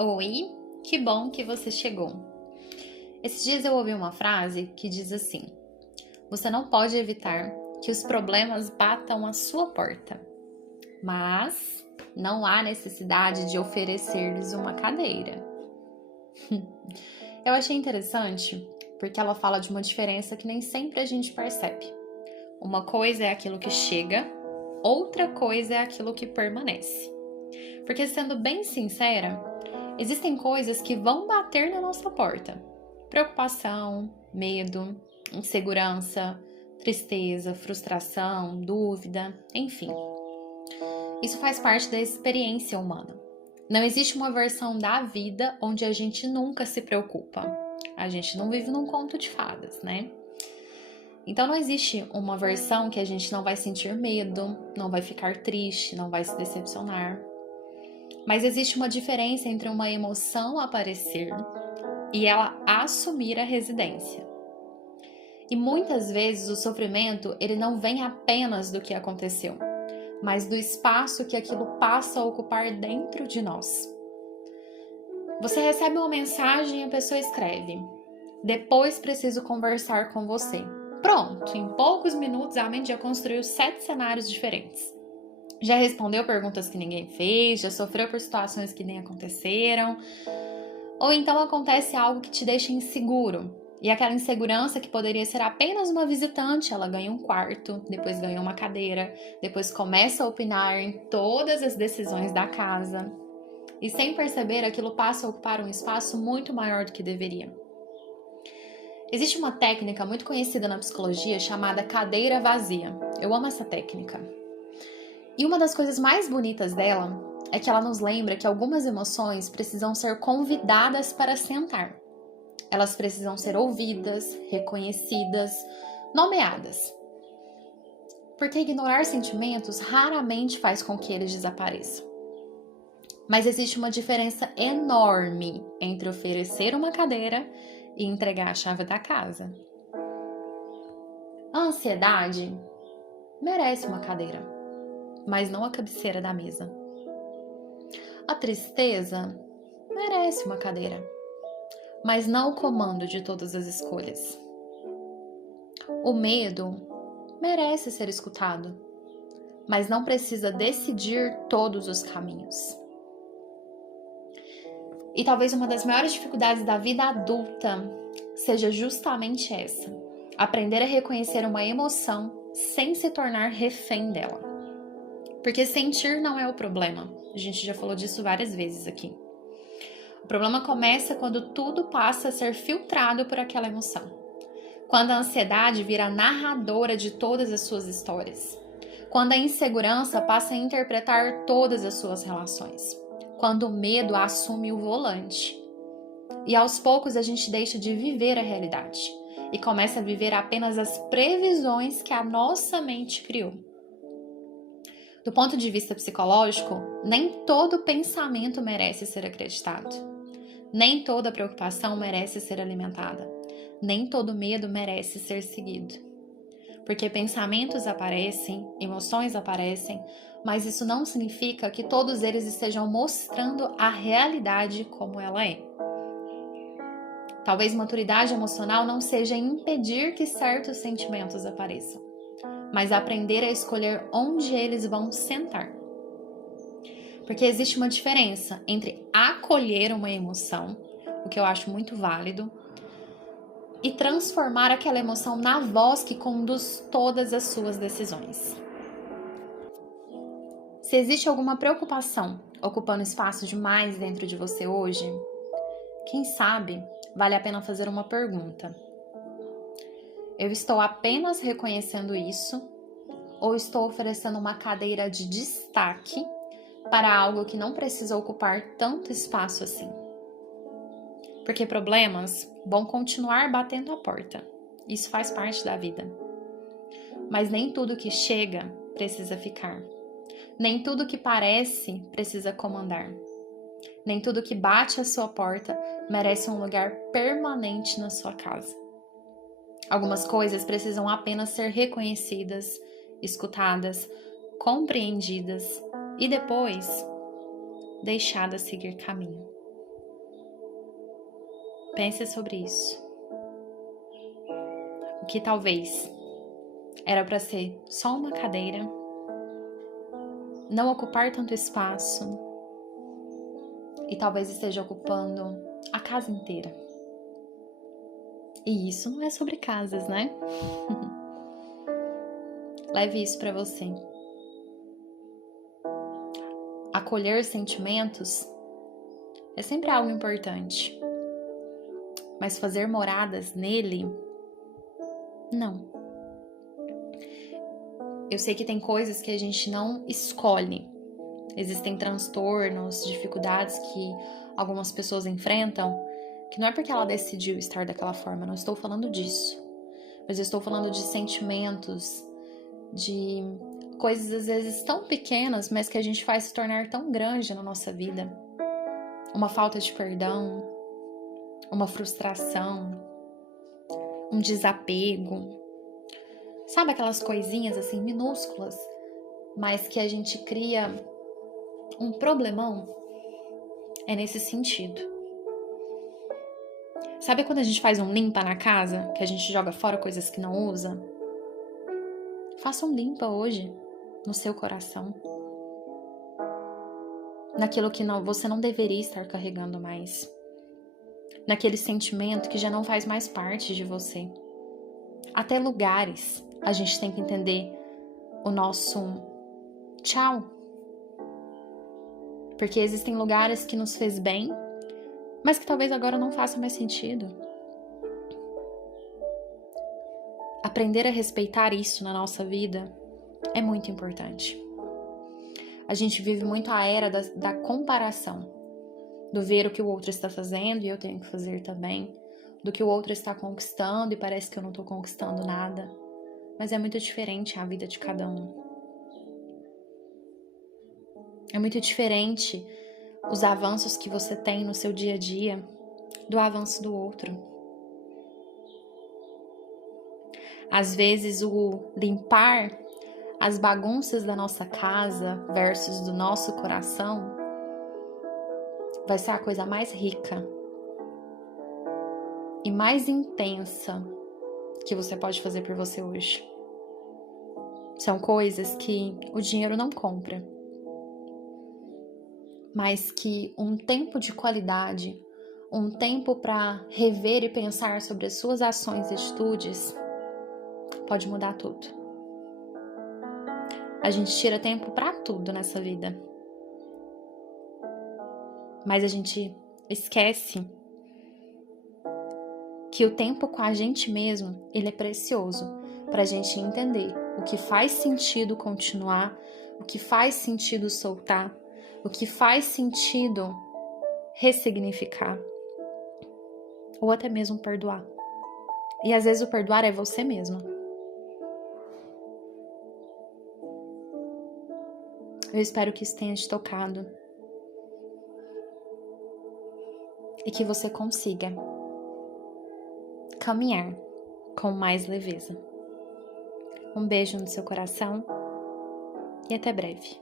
Oi, que bom que você chegou. Esses dias eu ouvi uma frase que diz assim: você não pode evitar que os problemas batam à sua porta, mas não há necessidade de oferecer-lhes uma cadeira. Eu achei interessante porque ela fala de uma diferença que nem sempre a gente percebe. Uma coisa é aquilo que chega, outra coisa é aquilo que permanece. Porque, sendo bem sincera, existem coisas que vão bater na nossa porta. Preocupação, medo, insegurança, tristeza, frustração, dúvida, enfim. Isso faz parte da experiência humana. Não existe uma versão da vida onde a gente nunca se preocupa. A gente não vive num conto de fadas, né? Então não existe uma versão que a gente não vai sentir medo, não vai ficar triste, não vai se decepcionar. Mas existe uma diferença entre uma emoção aparecer e ela assumir a residência. E muitas vezes o sofrimento, ele não vem apenas do que aconteceu, mas do espaço que aquilo passa a ocupar dentro de nós. Você recebe uma mensagem e a pessoa escreve: depois preciso conversar com você. Pronto, em poucos minutos a mente já construiu 7 cenários diferentes. Já respondeu perguntas que ninguém fez, já sofreu por situações que nem aconteceram. Ou então acontece algo que te deixa inseguro. E aquela insegurança que poderia ser apenas uma visitante, ela ganha um quarto, depois ganha uma cadeira, depois começa a opinar em todas as decisões da casa. E sem perceber, aquilo passa a ocupar um espaço muito maior do que deveria. Existe uma técnica muito conhecida na psicologia chamada cadeira vazia. Eu amo essa técnica. E uma das coisas mais bonitas dela é que ela nos lembra que algumas emoções precisam ser convidadas para sentar. Elas precisam ser ouvidas, reconhecidas, nomeadas. Porque ignorar sentimentos raramente faz com que eles desapareçam. Mas existe uma diferença enorme entre oferecer uma cadeira e entregar a chave da casa. A ansiedade merece uma cadeira, mas não a cabeceira da mesa. A tristeza merece uma cadeira, mas não o comando de todas as escolhas. O medo merece ser escutado, mas não precisa decidir todos os caminhos. E talvez uma das maiores dificuldades da vida adulta seja justamente essa: aprender a reconhecer uma emoção sem se tornar refém dela. Porque sentir não é o problema. A gente já falou disso várias vezes aqui. O problema começa quando tudo passa a ser filtrado por aquela emoção. Quando a ansiedade vira narradora de todas as suas histórias. Quando a insegurança passa a interpretar todas as suas relações. Quando o medo assume o volante. E aos poucos a gente deixa de viver a realidade e começa a viver apenas as previsões que a nossa mente criou. Do ponto de vista psicológico, nem todo pensamento merece ser acreditado. Nem toda preocupação merece ser alimentada. Nem todo medo merece ser seguido. Porque pensamentos aparecem, emoções aparecem, mas isso não significa que todos eles estejam mostrando a realidade como ela é. Talvez maturidade emocional não seja impedir que certos sentimentos apareçam, mas aprender a escolher onde eles vão sentar. Porque existe uma diferença entre acolher uma emoção, o que eu acho muito válido, e transformar aquela emoção na voz que conduz todas as suas decisões. Se existe alguma preocupação ocupando espaço demais dentro de você hoje, quem sabe vale a pena fazer uma pergunta. Eu estou apenas reconhecendo isso ou estou oferecendo uma cadeira de destaque para algo que não precisa ocupar tanto espaço assim? Porque problemas vão continuar batendo a porta. Isso faz parte da vida. Mas nem tudo que chega precisa ficar. Nem tudo que parece precisa comandar. Nem tudo que bate à sua porta merece um lugar permanente na sua casa. Algumas coisas precisam apenas ser reconhecidas, escutadas, compreendidas e depois deixadas seguir caminho. Pense sobre isso. O que talvez era para ser só uma cadeira, não ocupar tanto espaço, e talvez esteja ocupando a casa inteira. E isso não é sobre casas, né? Leve isso para você. Acolher sentimentos é sempre algo importante, mas fazer moradas nele, não. Eu sei que tem coisas que a gente não escolhe. Existem transtornos, dificuldades que algumas pessoas enfrentam, que não é porque ela decidiu estar daquela forma, não estou falando disso. Mas eu estou falando de sentimentos, de coisas às vezes tão pequenas, mas que a gente faz se tornar tão grande na nossa vida. Uma falta de perdão, uma frustração, um desapego. Sabe aquelas coisinhas assim minúsculas, mas que a gente cria um problemão? É nesse sentido. Sabe quando a gente faz um limpa na casa, que a gente joga fora coisas que não usa? Faça um limpa hoje no seu coração. Naquilo que você não deveria estar carregando mais. Naquele sentimento que já não faz mais parte de você. Até lugares, a gente tem que entender o nosso tchau. Porque existem lugares que nos fez bem, mas que talvez agora não faça mais sentido. Aprender a respeitar isso na nossa vida é muito importante. A gente vive muito a era da comparação, do ver o que o outro está fazendo e eu tenho que fazer também, do que o outro está conquistando e parece que eu não estou conquistando nada, mas é muito diferente a vida de cada um. É muito diferente os avanços que você tem no seu dia a dia do avanço do outro. Às vezes o limpar as bagunças da nossa casa versus do nosso coração vai ser a coisa mais rica e mais intensa que você pode fazer por você hoje. São coisas que o dinheiro não compra, mas que um tempo de qualidade, um tempo para rever e pensar sobre as suas ações e atitudes pode mudar tudo. A gente tira tempo para tudo nessa vida, mas a gente esquece que o tempo com a gente mesmo, ele é precioso para a gente entender o que faz sentido continuar, o que faz sentido soltar, o que faz sentido ressignificar, ou até mesmo perdoar. E às vezes o perdoar é você mesmo. Eu espero que isso tenha te tocado e que você consiga caminhar com mais leveza. Um beijo no seu coração e até breve.